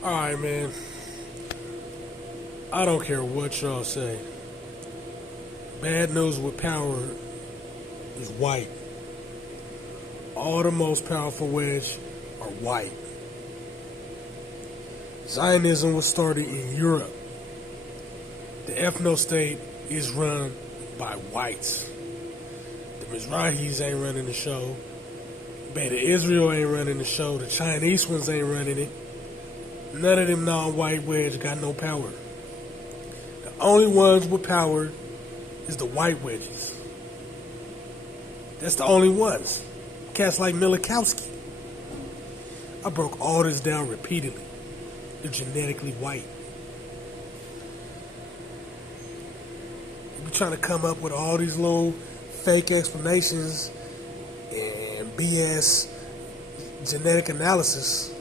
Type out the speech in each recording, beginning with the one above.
Alright, man. I don't care what y'all say. Bad news with power is white. All the most powerful wedge are white. Zionism was started in Europe. The ethno state is run by whites. The Mizrahis ain't running the show. Beta Israel ain't running the show. The Chinese ones ain't running it. None of them non-white wedge got no power. The only ones with power is the white wedges. That's the only ones. Cats like Milikowski. I broke all this down repeatedly. They're genetically white. You be trying to come up with all these little fake explanations and BS genetic analysis.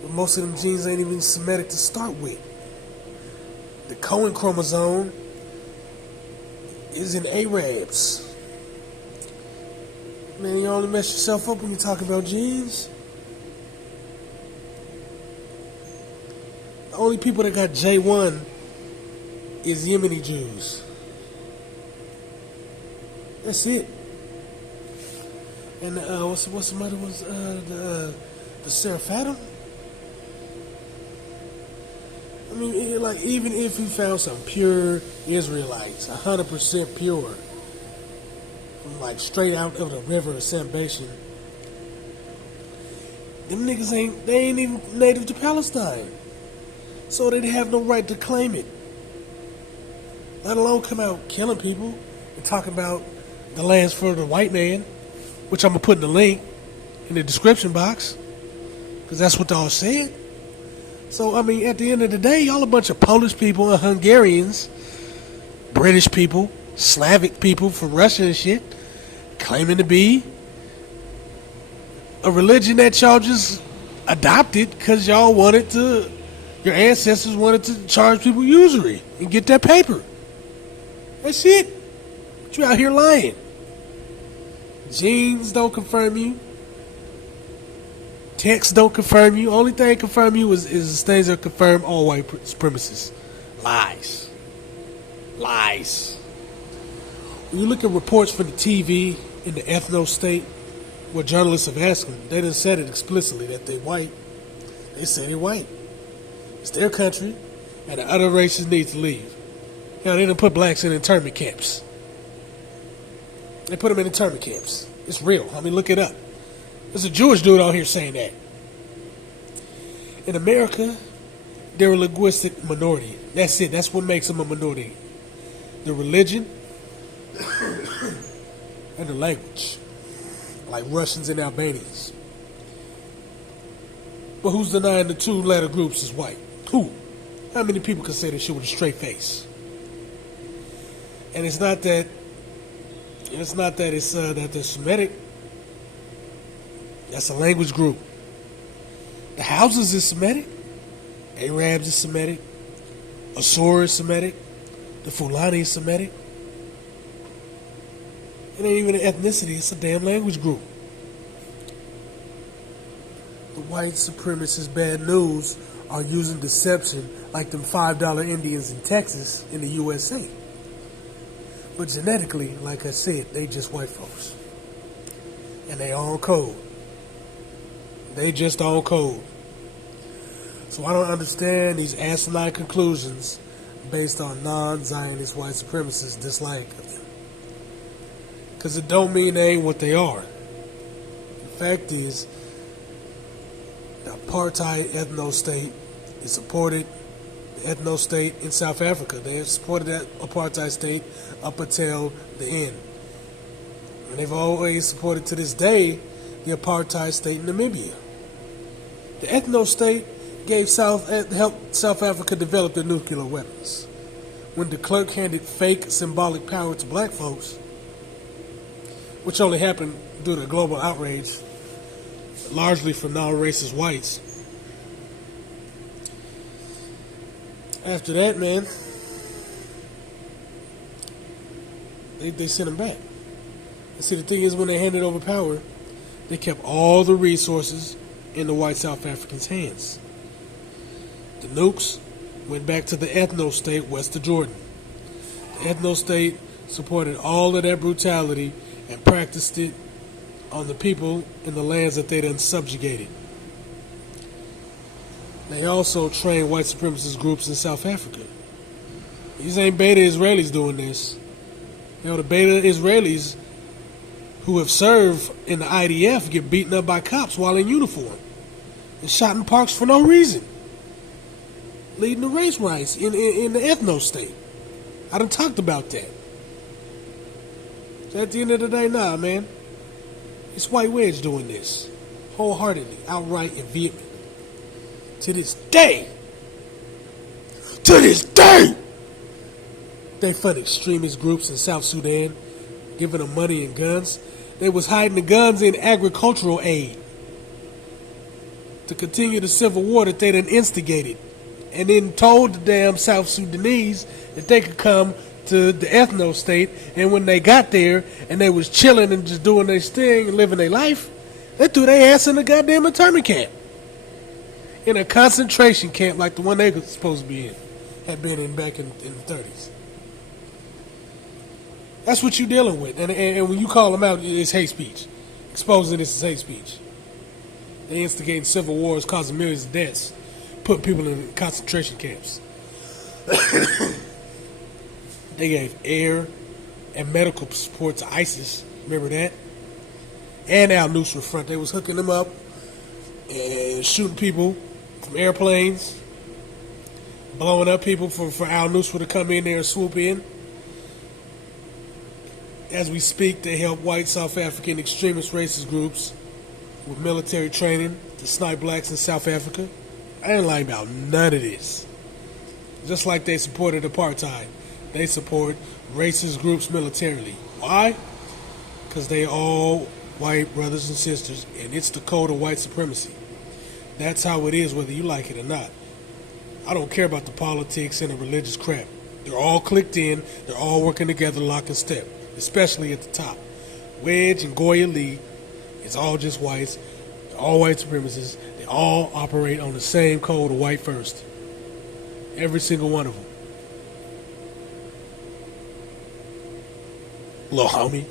But most of them genes ain't even Semitic to start with. The Cohen chromosome is in Arabs. Man, you only mess yourself up when you're talking about genes. The only people that got J1 is Yemeni Jews. That's it. And what's the matter with the Seraphatum? I mean, like, even if you found some pure Israelites, 100% pure, from like straight out of the river of Sambation, them niggas ain't even native to Palestine, so they have no right to claim it. Let alone come out killing people and talking about the land's for the white man, which I'm gonna put in the link in the description box, because that's what y'all said. So, I mean, at the end of the day, y'all a bunch of Polish people and Hungarians, British people, Slavic people from Russia and shit, claiming to be a religion that y'all just adopted because y'all wanted to, your ancestors wanted to charge people usury and get that paper. That's it. But you out here lying. Genes don't confirm you. Texts don't confirm you. Only thing confirm you is things that confirm all white supremacists. Lies. Lies. When you look at reports from the TV in the ethno state, where journalists have asked them, they done said it explicitly that they white. They say they're white. It's their country, and the other races need to leave. Hell, they done put blacks in internment camps. They put them in internment camps. It's real. I mean, look it up. There's a Jewish dude out here saying that. In America, they're a linguistic minority. That's it. That's what makes them a minority. The religion and the language. Like Russians and Albanians. But who's denying the two latter groups is white? Who? How many people can say this shit with a straight face? And it's not that that they're Semitic. That's a language group. The Houses is Semitic. Arabs is Semitic. Asur is Semitic. The Fulani is Semitic. It ain't even an ethnicity, it's a damn language group. The white supremacist bad news are using deception like them $5 Indians in Texas in the USA. But genetically, like I said, they just white folks. And they on code. They just on code. So I don't understand these asinine conclusions based on non-Zionist white supremacists' dislike of them. Because it don't mean they ain't what they are. The fact is, the apartheid ethno-state is supported, the ethno-state in South Africa. They have supported that apartheid state up until the end. And they've always supported to this day the apartheid state in Namibia. The ethno-state helped South Africa develop their nuclear weapons. When de Klerk handed fake symbolic power to black folks, which only happened due to global outrage, largely from non-racist whites. After that, man, they sent them back. And see, the thing is, when they handed over power, they kept all the resources in the white South Africans' hands. The nukes went back to the ethno-state west of Jordan. The ethno-state supported all of that brutality and practiced it on the people in the lands that they done subjugated. They also trained white supremacist groups in South Africa. These ain't beta Israelis doing this. You know, the beta Israelis who have served in the IDF get beaten up by cops while in uniform and shot in parks for no reason, leading to race riots in the ethno-state. I done talked about that. So at the end of the day, nah, man. It's White Wedge doing this. Wholeheartedly, outright, and vehemently. To this day. They fund extremist groups in South Sudan, giving them money and guns. They was hiding the guns in agricultural aid to continue the civil war that they done instigated. And then told the damn South Sudanese that they could come to the ethno-state, and when they got there and they was chilling and just doing their thing and living their life, they threw their ass in a goddamn internment camp. In a concentration camp like the one they were supposed to be in, had been in back in the 30s. That's what you're dealing with. And when you call them out, it's hate speech. Exposing this as hate speech. They instigating civil wars, causing millions of deaths, putting people in concentration camps. They gave air and medical support to ISIS. Remember that? And al-Nusra Front. They was hooking them up and shooting people from airplanes, blowing up people for al-Nusra to come in there and swoop in. As we speak, they help white South African extremist racist groups with military training to snipe blacks in South Africa. I ain't lying about none of this. Just like they supported apartheid, they support racist groups militarily. Why? Because they all white brothers and sisters, and it's the code of white supremacy. That's how it is, whether you like it or not. I don't care about the politics and the religious crap. They're all clicked in. They're all working together lock and step, especially at the top. Wedge and Goya Lee, it's all just whites. They're all white supremacists. They all operate on the same code of white first. Every single one of them. Little homie.